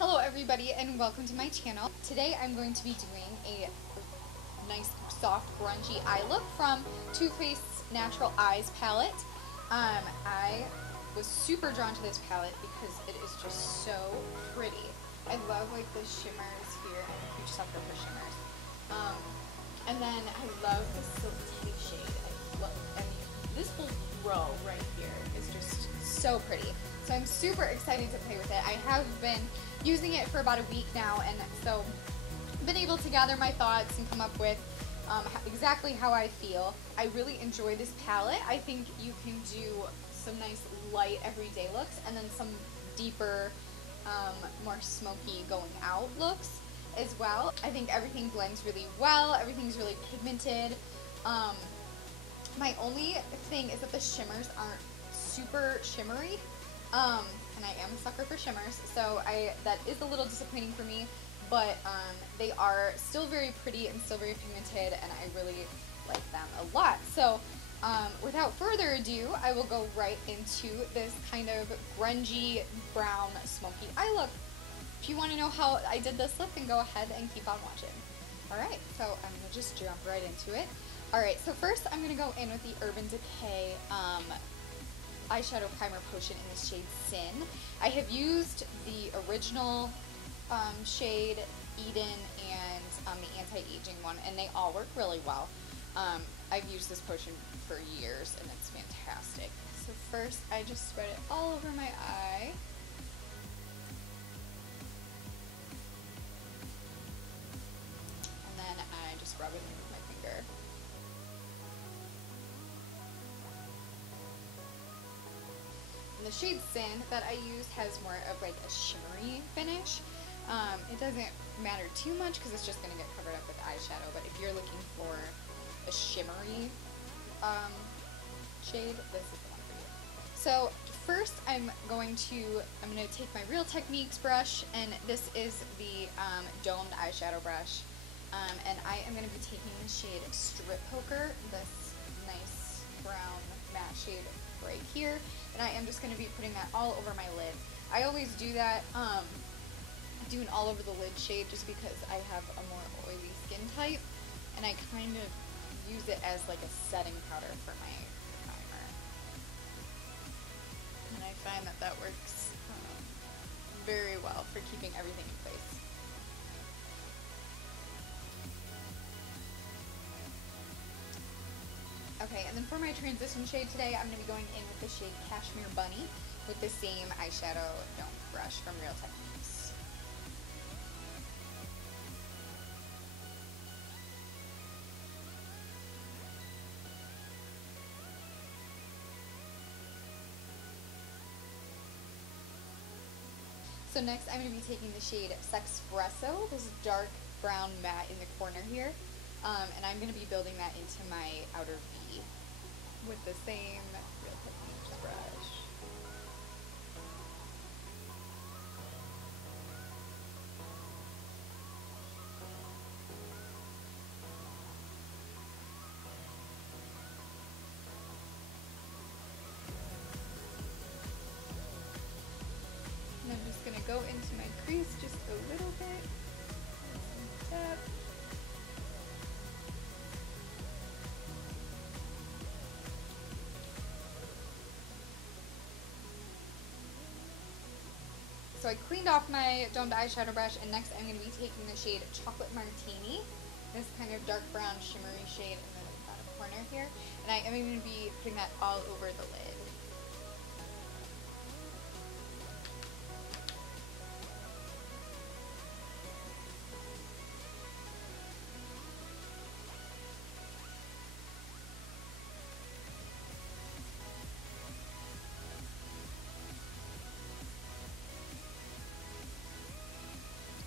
Hello everybody and welcome to my channel. Today I'm going to be doing a nice soft grungy eye look from Too Faced's Natural Eyes palette. I was super drawn to this palette because it is just so pretty. I love like the shimmers here. I'm a huge sucker for shimmers. And then I love the silk tea shade. I mean, this whole row right here is just so pretty. So I'm super excited to play with it. I have been using it for about a week now, and so I've been able to gather my thoughts and come up with exactly how I feel. I really enjoy this palette. I think you can do some nice light everyday looks and then some deeper, more smoky going out looks as well. I think everything blends really well. Everything's really pigmented. My only thing is that the shimmers aren't super shimmery. And I am a sucker for shimmers, so that is a little disappointing for me, but they are still very pretty and still very pigmented, and I really like them a lot. So without further ado, I will go right into this kind of grungy brown smoky eye look. If you want to know how I did this look, then go ahead and keep on watching. Alright, so I'm going to just jump right into it. Alright, so first I'm going to go in with the Urban Decay eyeshadow primer potion in the shade Sin. I have used the original shade Eden and the anti-aging one, and they all work really well. I've used this potion for years and it's fantastic. So first I just spread it all over my eye. And then I just rub it in with my finger. And the shade Sin that I used has more of like a shimmery finish. It doesn't matter too much because it's just going to get covered up with eyeshadow, but if you're looking for a shimmery shade, this is the one for you. So first I'm going to take my Real Techniques brush, and this is the domed eyeshadow brush, and I am going to be taking the shade Strip Poker, this nice brown matte shade right here, and I am just going to be putting that all over my lid. I always do that, do an all over the lid shade just because I have a more oily skin type, and I kind of use it as like a setting powder for my primer. And I find that that works very well for keeping everything in place. Okay, and then for my transition shade today, I'm going to be going in with the shade Cashmere Bunny with the same eyeshadow dome brush from Real Techniques. So next I'm going to be taking the shade Sexpresso, this dark brown matte in the corner here. And I'm going to be building that into my outer V with the same Real Techniques brush. And I'm just going to go into my crease just a little bit. Tap. So I cleaned off my domed eyeshadow brush, and next I'm going to be taking the shade Chocolate Martini, this kind of dark brown shimmery shade in the bottom corner here, and I am going to be putting that all over the lid.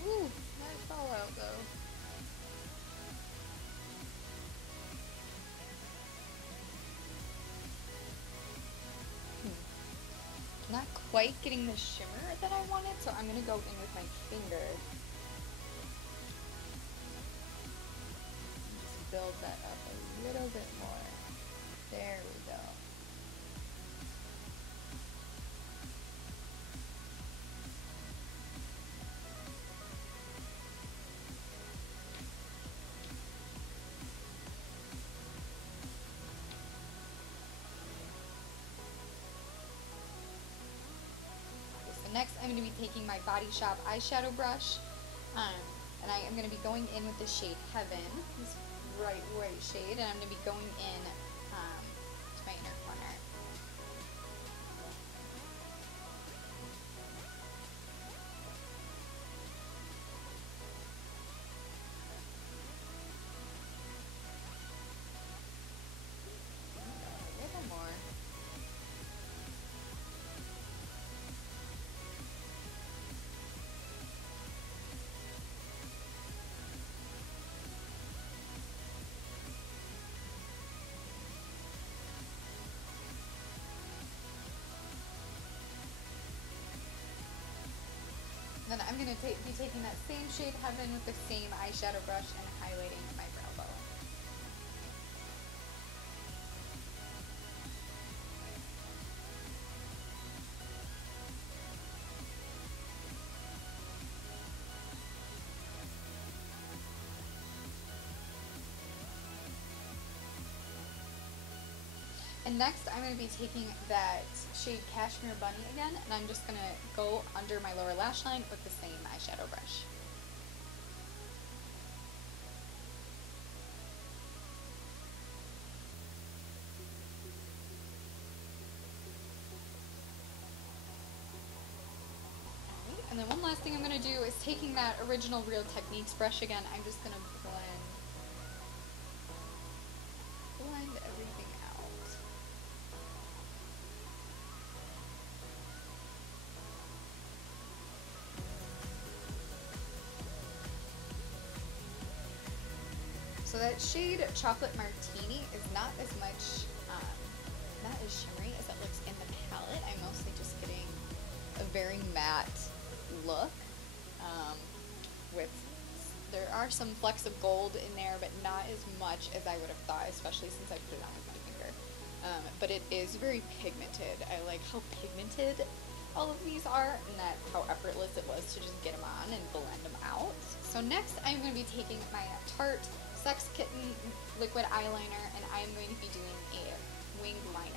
Ooh, nice fallout though. Not quite getting the shimmer that I wanted, so I'm going to go in with my finger. Just build that up a little bit more. There we go. I'm going to be taking my Body Shop eyeshadow brush, and I am going to be going in with the shade Heaven, this bright white shade, and I'm going to be going in to my inner corner. A little more. Then I'm going to be taking that same shade Heaven with the same eyeshadow brush and highlighting my brow bone. And next, I'm going to be taking that shade Cashmere Bunny again, and I'm just going to go under my lower lash line with the same eyeshadow brush. Alright, and then one last thing I'm going to do is taking that original Real Techniques brush again, I'm just going to blend everything out. So that shade Chocolate Martini is not as much, not as shimmery as it looks in the palette. I'm mostly just getting a very matte look. There are some flecks of gold in there, but not as much as I would have thought, especially since I put it on with my finger. But it is very pigmented. I like how pigmented all of these are, and that how effortless it was to just get them on and blend them out. So next, I'm going to be taking my Tarte Sex Kitten liquid eyeliner, and I'm going to be doing a wing liner.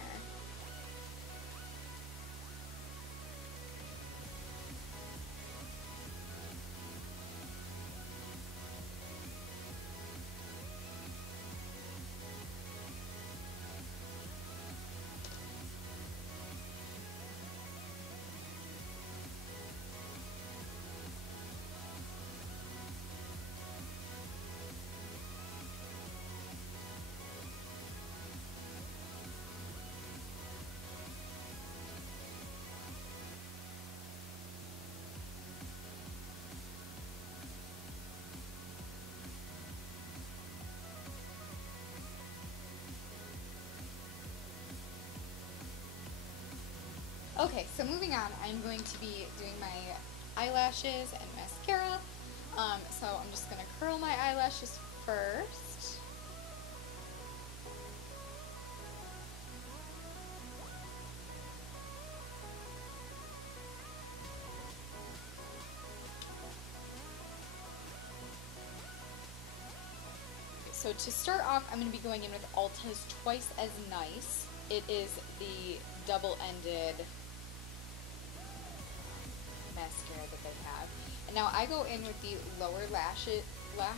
Okay, so moving on, I'm going to be doing my eyelashes and mascara. So I'm just going to curl my eyelashes first. So to start off, I'm going to be going in with Ulta's Twice as Nice. It is the double-ended mascara that they have. And now I go in with the lower lash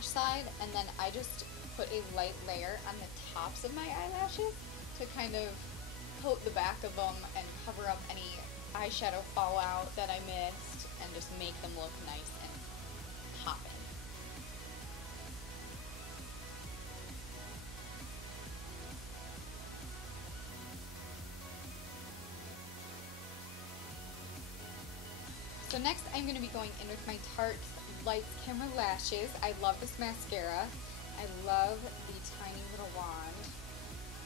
side, and then I just put a light layer on the tops of my eyelashes to kind of coat the back of them and cover up any eyeshadow fallout that I missed and just make them look nice and poppin'. So next I'm going to be going in with my Tarte Lights Camera Lashes. I love this mascara. I love the tiny little wand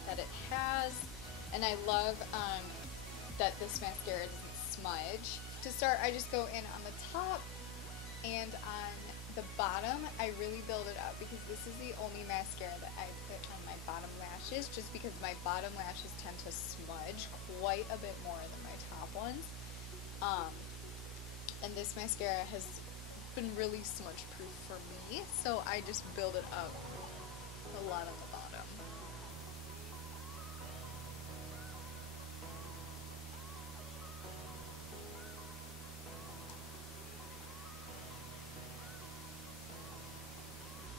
that it has, and I love that this mascara doesn't smudge. To start, I just go in on the top and on the bottom. I really build it up because this is the only mascara that I put on my bottom lashes, just because my bottom lashes tend to smudge quite a bit more than my top ones. And this mascara has been really smudge proof for me, so I just build it up a lot on the bottom.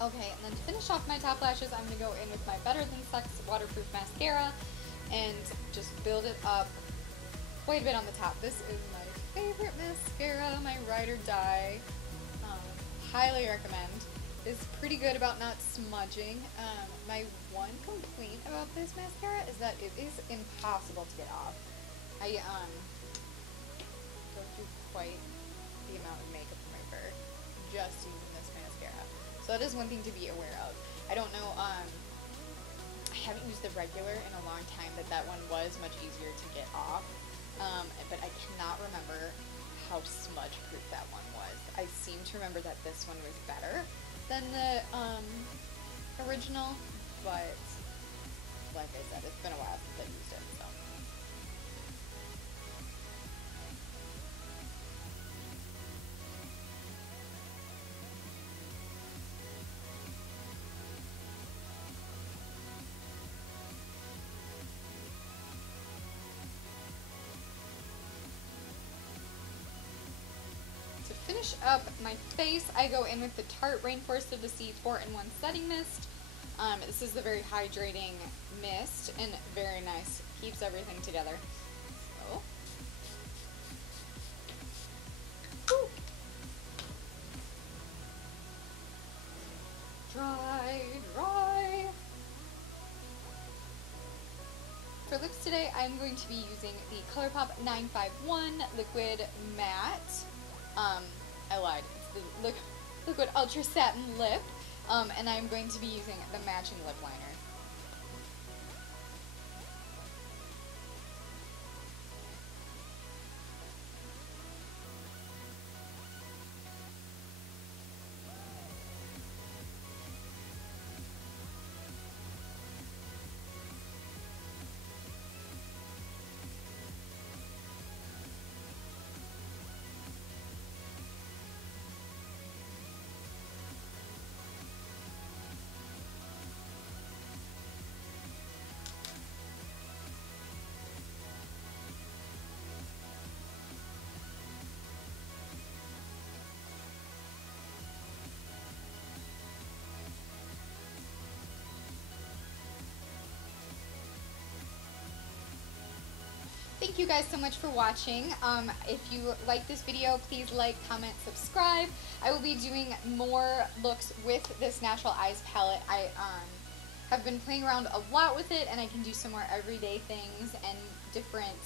Okay, and then to finish off my top lashes, I'm going to go in with my Better Than Sex waterproof mascara and just build it up quite a bit on the top. This is my favorite mascara, my Ride or Die. Highly recommend. It's pretty good about not smudging. My one complaint about this mascara is that it is impossible to get off. I go through quite the amount of makeup remover just using this mascara. So that is one thing to be aware of. I don't know, I haven't used the regular in a long time, that one was much easier to get off. But I cannot remember how smudge proof that one was. I seem to remember that this one was better than the original, but like I said, it's been a while since I used it, so. Finish up my face, I go in with the Tarte Rainforest of the Sea 4-in-1 Setting Mist. This is the very hydrating mist and very nice. Keeps everything together. So. Woo. Dry, dry. For lips today, I'm going to be using the Colourpop 951 Liquid Matte. I lied. It's the Liquid Ultra Satin Lip, and I'm going to be using the matching lip liner. Thank you guys so much for watching. If you like this video, please like, comment, subscribe. I will be doing more looks with this Natural Eyes palette. I have been playing around a lot with it, and I can do some more everyday things and different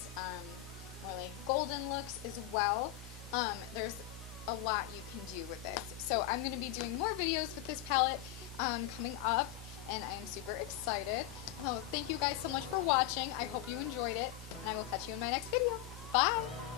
more like golden looks as well. There's a lot you can do with this. So I'm going to be doing more videos with this palette coming up, and I am super excited. So thank you guys so much for watching. I hope you enjoyed it, and I will catch you in my next video. Bye!